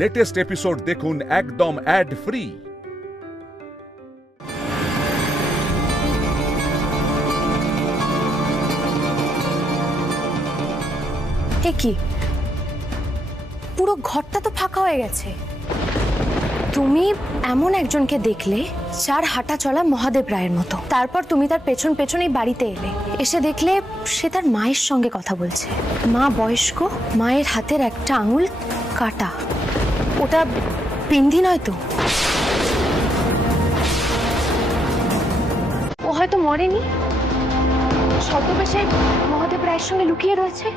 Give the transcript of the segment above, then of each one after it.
Latest episode দেখুন একদম add free. কি পুরো ঘরটা তো ফাঁকা হয়ে গেছে। তুমি এমন একজনকে দেখলে যার হাঁটা চলা মহাদেব রায়ের মতো, তারপর তুমি তার পেছন পেছনেই বাড়িতে এলে, এসে দেখলে সে তার মায়ের সঙ্গে কথা বলছে। মা বয়স্ক, মায়ের হাতের একটা আঙুল কাটা। ওটা বিন্ধি নয় তো? ও হয়তো মরেনি, ছদ্মবেশে মহাদেব রায়ের সঙ্গে লুকিয়ে রয়েছে।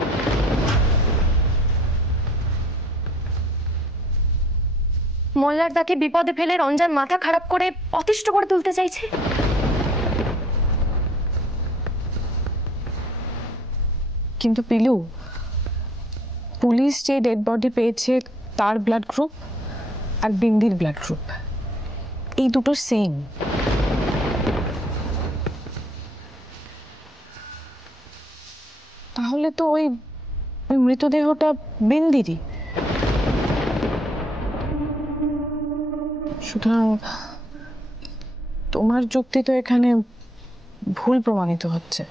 মোল্লার দাকে বিপদে ফেলে রঞ্জান মাথা খারাপ করে অতিষ্ঠ করে তুলতে চাইছে। কিন্তু পিলু, পুলিশ যে ডেড বডি পেয়েছে তার ব্লাড গ্রুপ আর বিন্দির ব্লাড গ্রুপ এই দুটো সেম। তাহলে তো ওই মৃতদেহটা বিন্দিরই। সুতরাং তোমার যুক্তি তো এখানে ভুল প্রমাণিত হচ্ছে।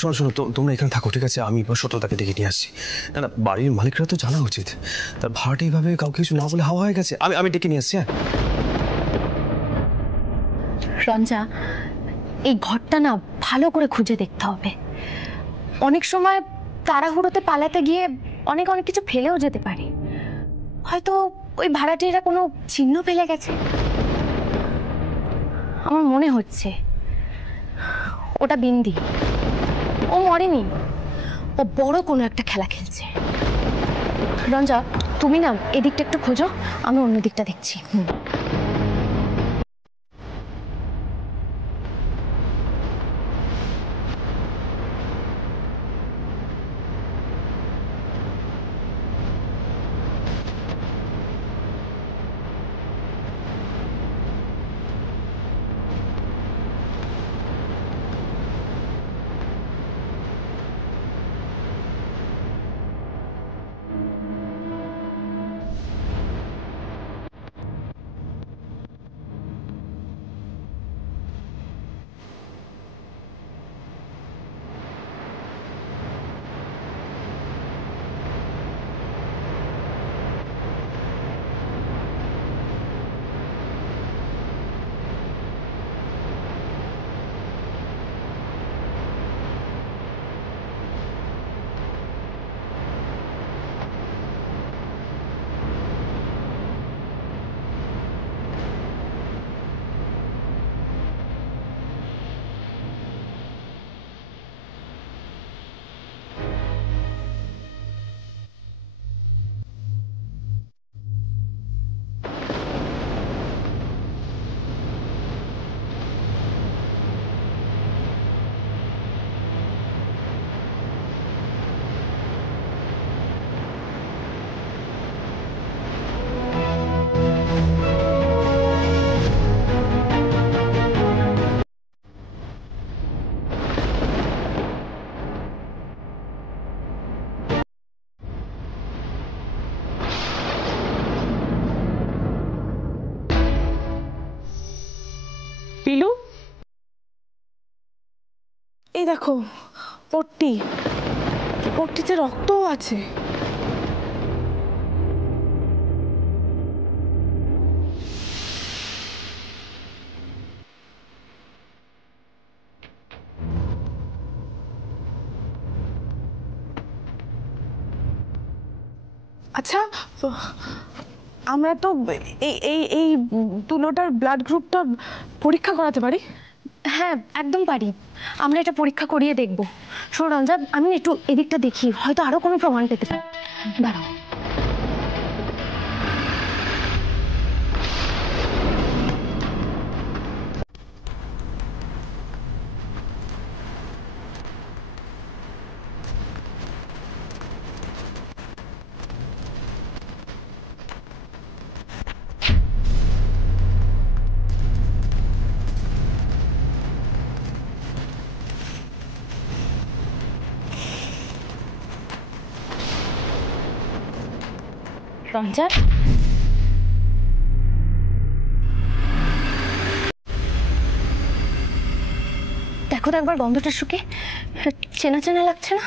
শোনো শোনো, তোমরা এখানে থাকো, ঠিক আছে? আমি সত্যতাকে ডেকে নিয়ে আসছি। না না, বাড়ির মালিকরা তো জানা উচিত। তার ভাড়াটা এইভাবে কাউকে কিছু না বলে হাওয়া হয়ে গেছে। আমি ডেকে নিয়ে আসছি। হ্যাঁ রঞ্জা, এই ঘরটা না ভালো করে খুঁজে দেখতে হবে। অনেক সময় তাড়াহুড়োতে পালাতে গিয়ে অনেক কিছু ফেলেও যেতে পারে। হয়তো ওই ভাড়াটিরা কোনো চিহ্ন ফেলে গেছে। আমার মনে হচ্ছে ওটা বিন্দি। ও মরেনি, ও বড় কোনো একটা খেলা খেলছে। রঞ্জা, তুমি না এদিকটা একটু খোঁজো, আমি অন্য দিকটা দেখছি। পিলু, এই দেখো পট্টিতে রক্তও আছে। আচ্ছা, আমরা তো এই তুলোটার ব্লাড গ্রুপটা পরীক্ষা করাতে পারি? হ্যাঁ, একদম পারি। আমরা এটা পরীক্ষা করিয়ে দেখবো। শোনো রঞ্জা, আমি একটু এদিকটা দেখি, হয়তো আরো কোনো প্রমাণ পেতে পারি। দাঁড়াও। রঞ্জন, দেখো তো একবার গন্ধটা শুকে চেনা চেনা লাগছে না?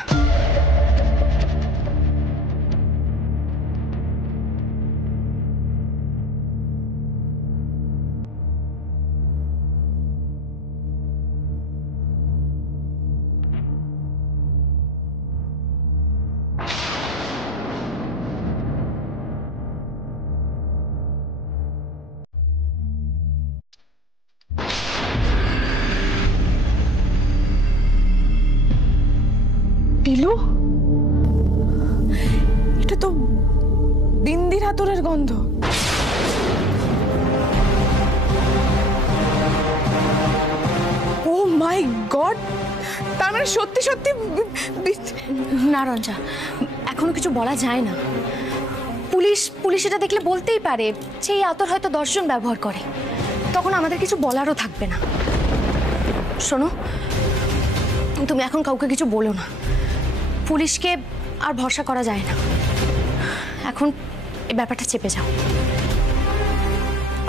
পিলু, এটা তো বিন্দির আতরের গন্ধ। ও মাই গড, তার মানে সত্যি সত্যি না রঞ্জা, এখনো কিছু বলা যায় না। পুলিশ এটা দেখলে বলতেই পারে যে এই আতর হয়তো 10 জন ব্যবহার করে, তখন আমাদের কিছু বলারও থাকবে না। শোনো, তুমি এখন কাউকে কিছু বলো না, পুলিশকে আর ভরসা করা যায় না। এখন এই ব্যাপারটা চেপে যাও।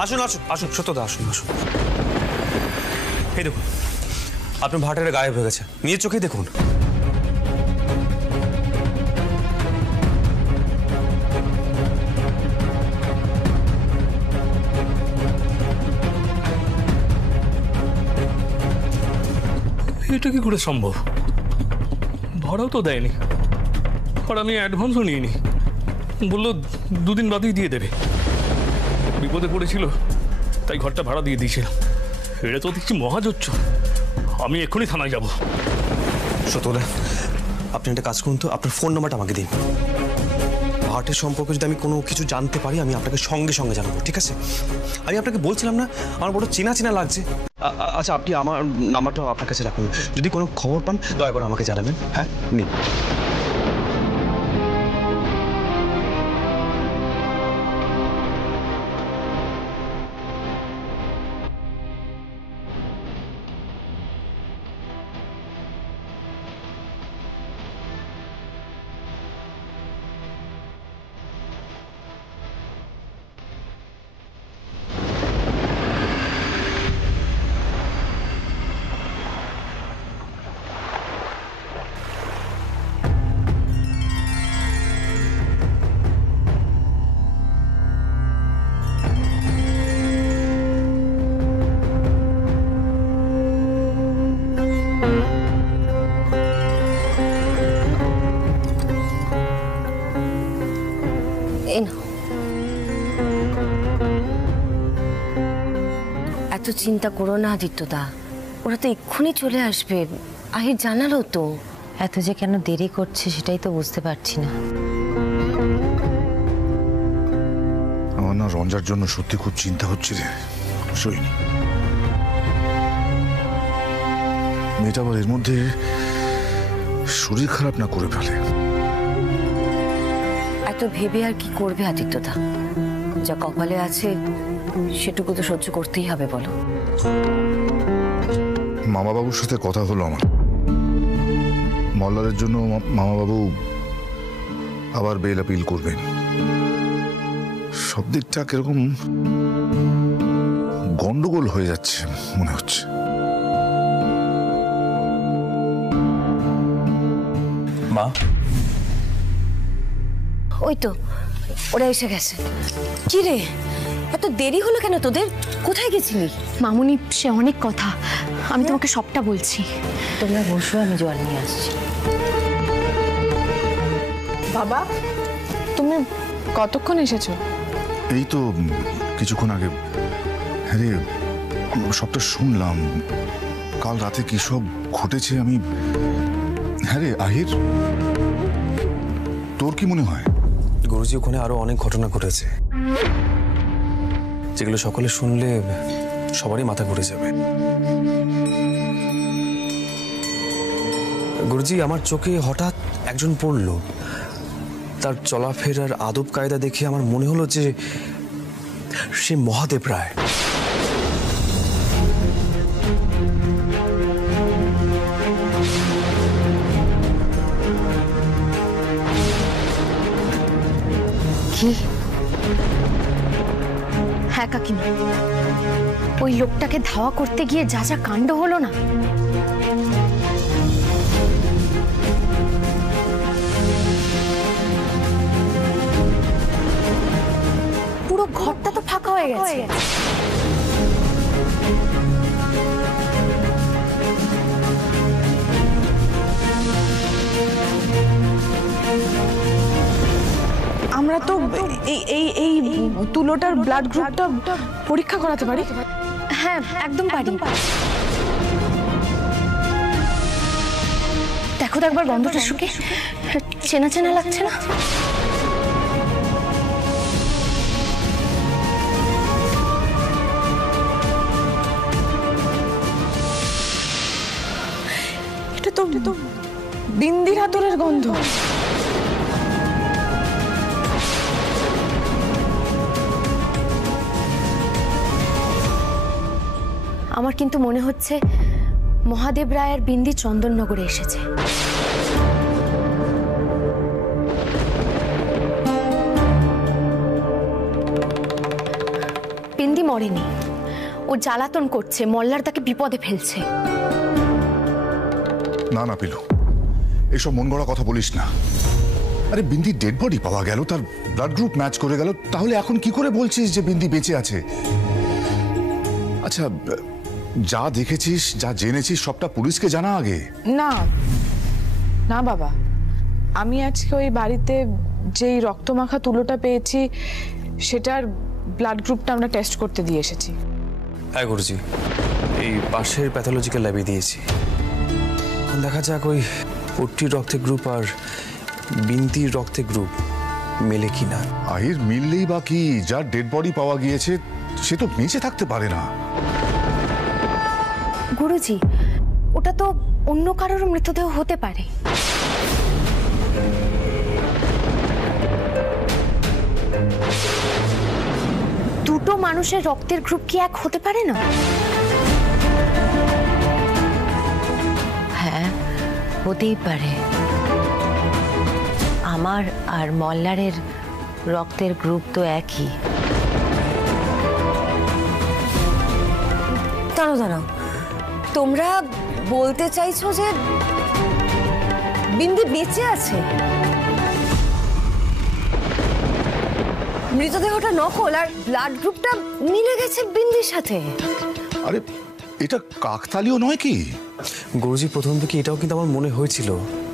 আসুন আসুন আসুন, সত্যদা আসুন আসুন। এই দেখুন, আপনার ভাড়াটা গায়েব হয়ে গেছে, নিজের চোখেই দেখুন। এটা কি করে সম্ভব? ভাড়াও তো দেয়নি, আর আমি অ্যাডভান্সও নিইনি। বললো 2 দিন বাদেই দিয়ে দেবে। বিপদে পড়েছিল তাই ঘরটা ভাড়া দিয়ে দিয়েছিলাম। এটা তো দেখছি মহাজচ্ছ। আমি এক্ষুনি থানায় যাব। সত্যদা, আপনি একটা কাজ করুন তো, আপনার ফোন নাম্বারটা আমাকে দিন। ভাড়াটের সম্পর্কে যদি আমি কোনো কিছু জানতে পারি আমি আপনাকে সঙ্গে সঙ্গে জানাবো, ঠিক আছে? আমি আপনাকে বলছিলাম না আমার বড় চেনা চেনা লাগছে। আচ্ছা, আপনি আমার নাম্বারটাও আপনার কাছে রাখুন, যদি কোনো খবর পান দয়া করে আমাকে জানাবেন। হ্যাঁ, নিন। এত চিন্তা করো না আদিত্যদা, ওরা তো এক্ষুনি চলে আসবে। আহির জানালো তো। এত যে কেন দেরি করছে সেটাই তো বুঝতে পারছি না। আমার না রঞ্জার জন্য সত্যি খুব চিন্তা হচ্ছে রে সৈনী। মেয়েটা আবার এর মধ্যে শরীর খারাপ না করে ফেলে। এত ভেবে আর কি করবে আদিত্যদা? যা কপালে আছে সেটুকু তো সহ্য করতেই হবে, বলো। মামাবাবুর সাথে কথা হলো আমার। মল্লারের জন্য মামাবাবু আবার বেল আপিল করবেন। সব দিকটা কিরকম গন্ডগোল হয়ে যাচ্ছে মনে হচ্ছে। মা, ওই তো ওরা এসে গেছে। কি রে, এত দেরি হলো কেন তোদের? কোথায় গেছিলি? মামুনি, সে অনেক কথা, আমি তোমাকে সবটা বলছি। তোমরা বসো, আমি জল নিয়ে আসছি। বাবা, তুমি কতক্ষণ এসেছো? এই তো কিছুক্ষণ আগে। হ্যাঁ রে, সবটা শুনলাম। কাল রাতে কি সব ঘটেছে আমি। হ্যাঁ রে আহির, তোর কি মনে হয়? গুরুজি, ওখানে আরো অনেক ঘটনা ঘটেছে যেগুলো সকলে শুনলে সবারই মাথা ঘুরে যাবে। গুরুজি, আমার চোখে হঠাৎ একজন পড়ল। তার চলাফেরার আদব কায়দা দেখে আমার মনে হলো যে সে মহাদেব রায়। কি হ্যাঁ কাকিমা, ওই লোকটাকে ধাওয়া করতে গিয়ে যা যা কাণ্ড হলো না, পুরো ঘরটা তো ফাঁকা হয়ে গেছে। আমরা তো এই তুলোটার ব্লাড গ্রুপটা পরীক্ষা করাতে পারি। হ্যাঁ একদম পারি। দেখো তো একবার গন্ধটা শুকে চেনা চেনা লাগছে না? এটা তো বিন্দির আতরের গন্ধ। আমার কিন্তু মনে হচ্ছে মহাদেব রায় আর বিন্দি চন্দননগরে এসেছে। বিন্দি মরেনি, ও জ্বালাতন করছে, মল্লার তাকে বিপদে ফেলছে। না না পিলু, এসব মন গড়া কথা বলিস না। আরে বিন্দির ডেড বডি পাওয়া গেল, তার ব্লাড গ্রুপ ম্যাচ করে গেল, তাহলে এখন কি করে বলছিস যে বিন্দি বেঁচে আছে? আচ্ছা, যা দেখেছিস, যা জেনেছিস সবটা পুলিশকে জানা আগে। না না বাবা, আমি আজকে ওই বাড়িতে যেই রক্তমাখা তুলোটা পেয়েছি সেটার ব্লাড গ্রুপটা আমরা টেস্ট করতে দিয়ে এসেছি। হ্যাঁ গুরুজি, এই পাশের প্যাথোলজিক্যাল ল্যাবে দিয়েছি। এখন দেখা যাক ওই পট্টির রক্তের গ্রুপ আর বিন্দির রক্তের গ্রুপ মেলে কিনা। আহির মিললেই বা কি, যার ডেড বডি পাওয়া গিয়েছে সে তো বেঁচে থাকতে পারে না। গুরুজি, ওটা তো অন্য কারোর মৃতদেহ হতে পারে। দুটো মানুষের রক্তের গ্রুপ কি এক হতে পারে না? হ্যাঁ, হতেই পারে। আমার আর মল্লারের রক্তের গ্রুপ তো একই। দাঁড়াও দাঁড়াও, তোমরা বলতে চাইছো যে বিন্দি বেঁচে আছে? মৃতদেহটা নকল আর ব্লাড গ্রুপটা মিলে গেছে বিন্দির সাথে। আরে এটা কাকতালীয় নয় কি? গুরুজি, প্রথম থেকে এটাও কিন্তু আমার মনে হয়েছিল,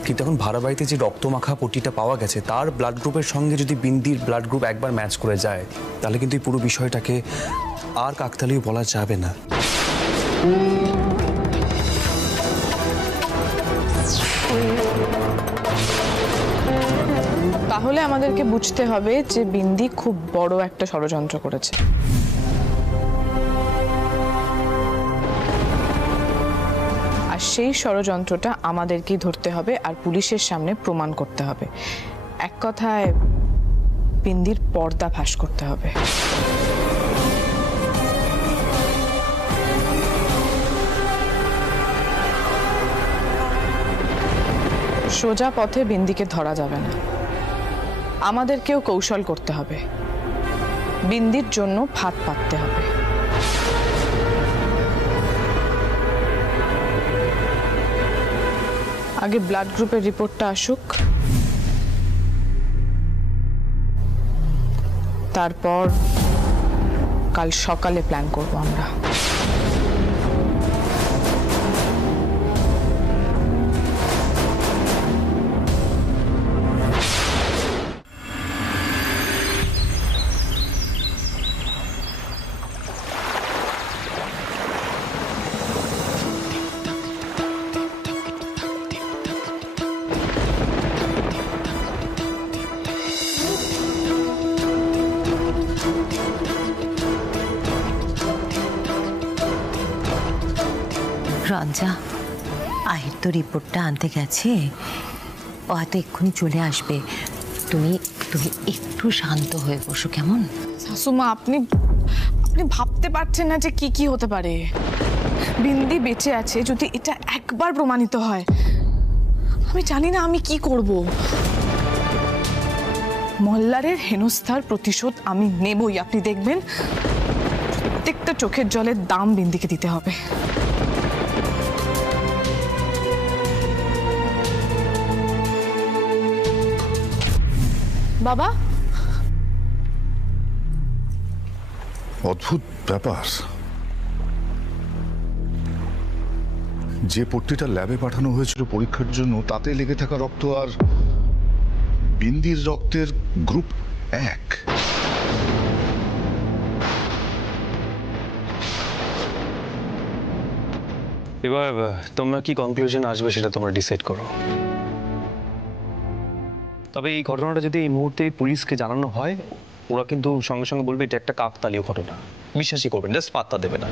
কিন্তু এখন ভাড়া বাড়িতে যে রক্তমাখা পট্টিটা পাওয়া গেছে তার ব্লাড গ্রুপের সঙ্গে যদি বিন্দির ব্লাড গ্রুপ একবার ম্যাচ করে যায় তাহলে কিন্তু এই পুরো বিষয়টাকে আর কাকতালীয় বলা যাবে না। তাহলে আমাদেরকে বুঝতে হবে যে বিন্দি খুব বড় একটা ষড়যন্ত্র করেছে। আর সেই ষড়যন্ত্রটা আমাদেরকেই ধরতে হবে আর পুলিশের সামনে প্রমাণ করতে হবে। এক কথায় বিন্দির পর্দা ফাঁস করতে হবে। সোজা পথে বিন্দিকে ধরা যাবে না, আমাদেরকেও কৌশল করতে হবে। বিন্দির জন্য ফাঁদ পাততে হবে। আগে ব্লাড গ্রুপের রিপোর্টটা আসুক, তারপর কাল সকালে প্ল্যান করব আমরা। রঞ্জা, আহির তো রিপোর্টটা আনতে গেছে, ও হয়তো এক্ষুনি চলে আসবে। তুমি তুমি একটু শান্ত হয়ে বসো, কেমন? শাশুমা, আপনি ভাবতে পারছেন না যে কি কি হতে পারে। বিন্দি বেঁচে আছে, যদি এটা একবার প্রমাণিত হয় আমি জানি না আমি কি করব। মল্লারের হেনস্থার প্রতিশোধ আমি নেবই, আপনি দেখবেন। প্রত্যেকটা চোখের জলের দাম বিন্দিকে দিতে হবে। বাবা, অদ্ভুত ব্যাপার। যে পট্টিটা ল্যাবে পাঠানো হয়েছিল পরীক্ষার জন্য, তাতে লেগে থাকা রক্ত আর বিন্দির রক্তের গ্রুপ 1। এবার তোমরা কি কনক্লুশন আসবে সেটা তোমরা ডিসাইড করো। তবে এই ঘটনাটা যদি এই মুহূর্তে পুলিশকে জানানো হয়, ওরা কিন্তু সঙ্গে সঙ্গে বলবে এটা একটা কাকতালীয় ঘটনা, বিশ্বাসই করবেন, জাস্ট পাত্তা দেবে না।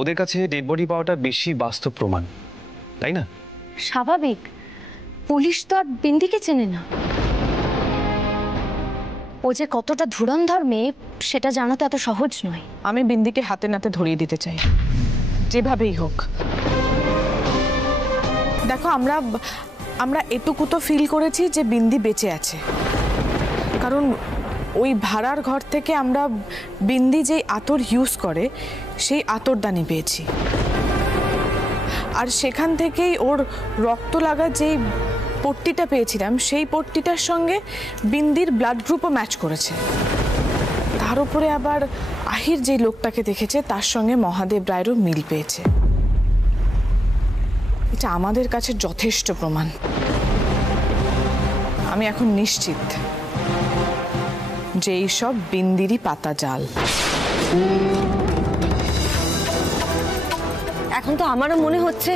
ওদের কাছে ডেড বডি পাওয়াটা বেশি বাস্তব প্রমাণ, তাই না? স্বাভাবিক, পুলিশ তো আর বিন্দিকে চেনে না। ও যে কতটা ধুরন্ধর মেয়ে সেটা জানা তো এত সহজ নয়। আমি বিন্দিকে হাতে নাতে ধরিয়ে দিতে চাই, যেভাবেই হোক। দেখো, আমরা এটুকু তো ফিল করেছি যে বিন্দি বেঁচে আছে, কারণ ওই ভাড়ার ঘর থেকে আমরা বিন্দি যেই আতর ইউজ করে সেই আতরদানি পেয়েছি, আর সেখান থেকেই ওর রক্ত লাগা যেই পট্টিটা পেয়েছিলাম সেই পট্টিটার সঙ্গে বিন্দির ব্লাড গ্রুপও ম্যাচ করেছে। তার উপরে আবার আহির যে লোকটাকে দেখেছে তার সঙ্গে মহাদেব রায়েরও মিল পেয়েছে। এটা আমাদের কাছে যথেষ্ট প্রমাণ। আমি এখন নিশ্চিত যে এইসব বিন্দিরই পাতা জাল। এখন তো আমারও মনে হচ্ছে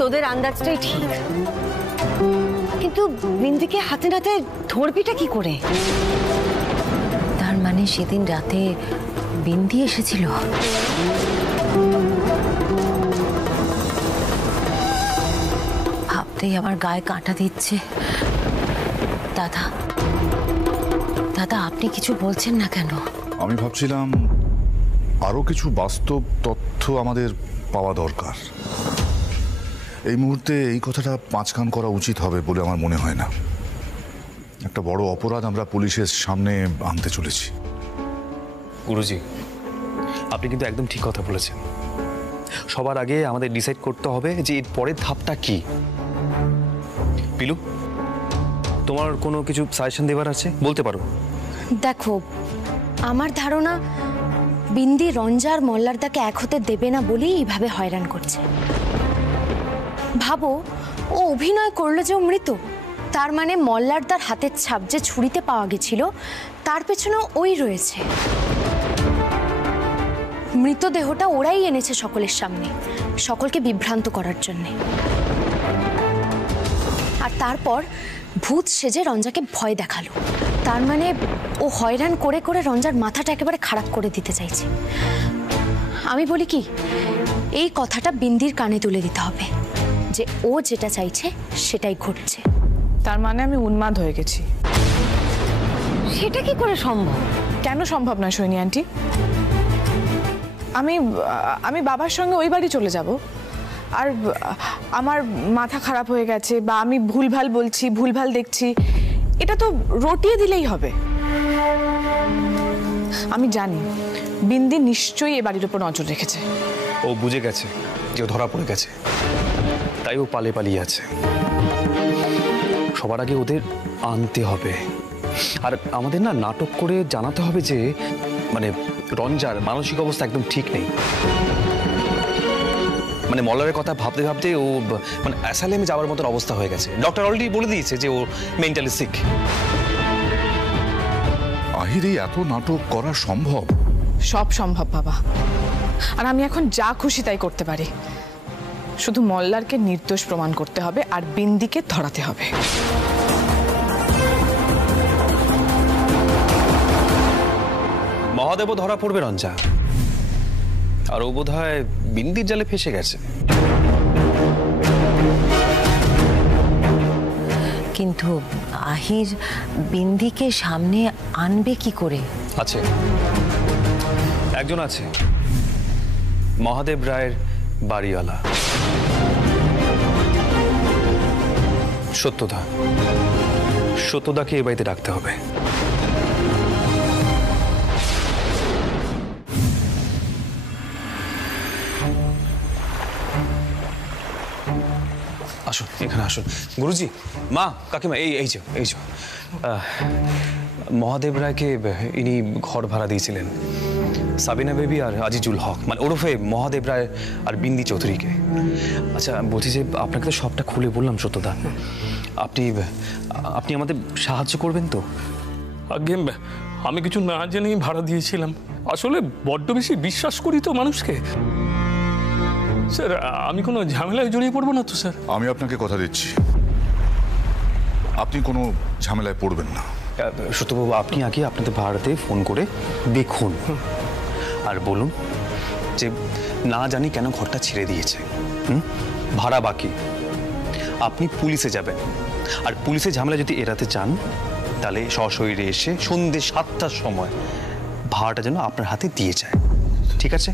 তোদের আন্দাজটাই ঠিক, কিন্তু বিন্দিকে হাতে নাতে ধরবিটা কি করে? তার মানে সেদিন রাতে বিন্দি এসেছিল। ভাবতেই আমার গায়ে কাঁটা দিচ্ছে। দাদা, দাদা, আপনি কিছু বলছেন না কেন? আমি ভাবছিলাম আরো কিছু বাস্তব তথ্য আমাদের পাওয়া দরকার। এই মুহূর্তে এই কথাটা পাঁচকান করা উচিত হবে বলে আমার মনে হয় না। একটা বড় অপরাধ আমরা পুলিশের সামনে আনতে চলেছি। গুরুজি, আপনি কিন্তু একদম ঠিক কথা বলেছেন। সবার আগে আমাদের ডিসাইড করতে হবে যে এর পরের ধাপটা কি। পিলু, তোমার কোনো কিছু সাজেশন দেওয়ার আছে? বলতে পারো। দেখো, আমার ধারণা বিন্দি রঞ্জার মল্লারদাকে এক হতে দেবে না বলেই এইভাবে হয়রান করছে। ভাবো, ও অভিনয় করলো যে ও মৃত, তার মানে মল্লারদার হাতের ছাপ যে ছুরিতে পাওয়া গেছিল তার পেছনে ওই রয়েছে। মৃতদেহটা ওরাই এনেছে সকলের সামনে, সকলকে বিভ্রান্ত করার জন্য। আর তারপর ভূত সেজে রঞ্জাকে ভয় দেখালো। তার মানে ও হয়রান করে করে রঞ্জার মাথাটা একেবারে খারাপ করে দিতে চাইছে। আমি বলি কি, এই কথাটা বিন্দির কানে তুলে দিতে হবে যে ও যেটা চাইছে সেটাই ঘটছে। তার মানে আমি উন্মাদ হয়ে গেছি। সেটা কি করে সম্ভব? কেন সম্ভব নয় সৈনী আন্টি? আমি বাবার সঙ্গে ওই বাড়ি চলে যাব, আর আমার মাথা খারাপ হয়ে গেছে বা আমি ভুলভাল বলছি, ভুলভাল দেখছি, এটা তো রটিয়ে দিলেই হবে। আমি জানি বিন্দি নিশ্চয়ই এ বাড়ির উপর নজর রেখেছে। ও বুঝে গেছে যে ও ধরা পড়ে গেছে, তাই ও পালিয়ে আছে। সবার আগে ওদের আনতে হবে, আর আমাদের না নাটক করে জানাতে হবে যে মানে রঞ্জার মানসিক অবস্থা একদম ঠিক নেই। মানে মল্লারের কথা ভাবতে ভাবতে ও মানে অ্যাসাইলামে যাওয়ার মতন অবস্থা হয়ে গেছে। ডক্টর অলরেডি বলে দিয়েছে যে ও মেন্টালি সিক। আহির এই এত নাটক করা সম্ভব? সব সম্ভব বাবা, আর আমি এখন যা খুশি তাই করতে পারি। শুধু মল্লারকে নির্দোষ প্রমাণ করতে হবে আর বিন্দিকে ধরাতে হবে। মহাদেবও ধরা পড়বে রঞ্জা, আর ও বোধহয় বিন্দির জালে ফেসে গেছে। কিন্তু আহির বিন্দিকে সামনে আনবে কি করে? আছে, একজন আছে, মহাদেব রায়ের বাড়িওয়ালা সত্যধা। সত্যদাকে এ বাড়িতে ডাকতে হবে। আসুন, এখানে আসুন। গুরুজি, মা, কাকিমা, এই যে মহাদেব রায়কে ইনি ঘর ভাড়া দিয়েছিলেন সাবিনা বেবি আর আজিজুল হক, মানে ওরফে মহাদেব রায় আর বিন্দি চৌধুরীকে। আচ্ছা, বলছি যে আপনাকে তো সবটা খুলে বললাম সত্যদা, আপনি আমাদের সাহায্য করবেন তো? আগে আমি কিছু না জেনেই ভাড়া দিয়েছিলাম। আসলে বড্ড বেশি বিশ্বাস করি তো মানুষকে। স্যার, আমি কোনো ঝামেলায় জড়িয়ে পড়বো না তো স্যার? আমি আপনাকে কথা দিচ্ছি, আপনি কোনো ঝামেলায় পড়বেন না। সত্যবাবু, আপনি আগে আপনাদের ভাড়াতে ফোন করে দেখুন আর বলুন যে না জানি কেন ঘরটা ছেড়ে দিয়েছে, ভাড়া বাকি। আপনি পুলিশে যাবেন, আর পুলিশের ঝামেলা যদি এড়াতে চান তাহলে সশরীরে এসে সন্ধ্যে 7টার সময় ভাড়াটা যেন আপনার হাতে দিয়ে যায়। ঠিক আছে?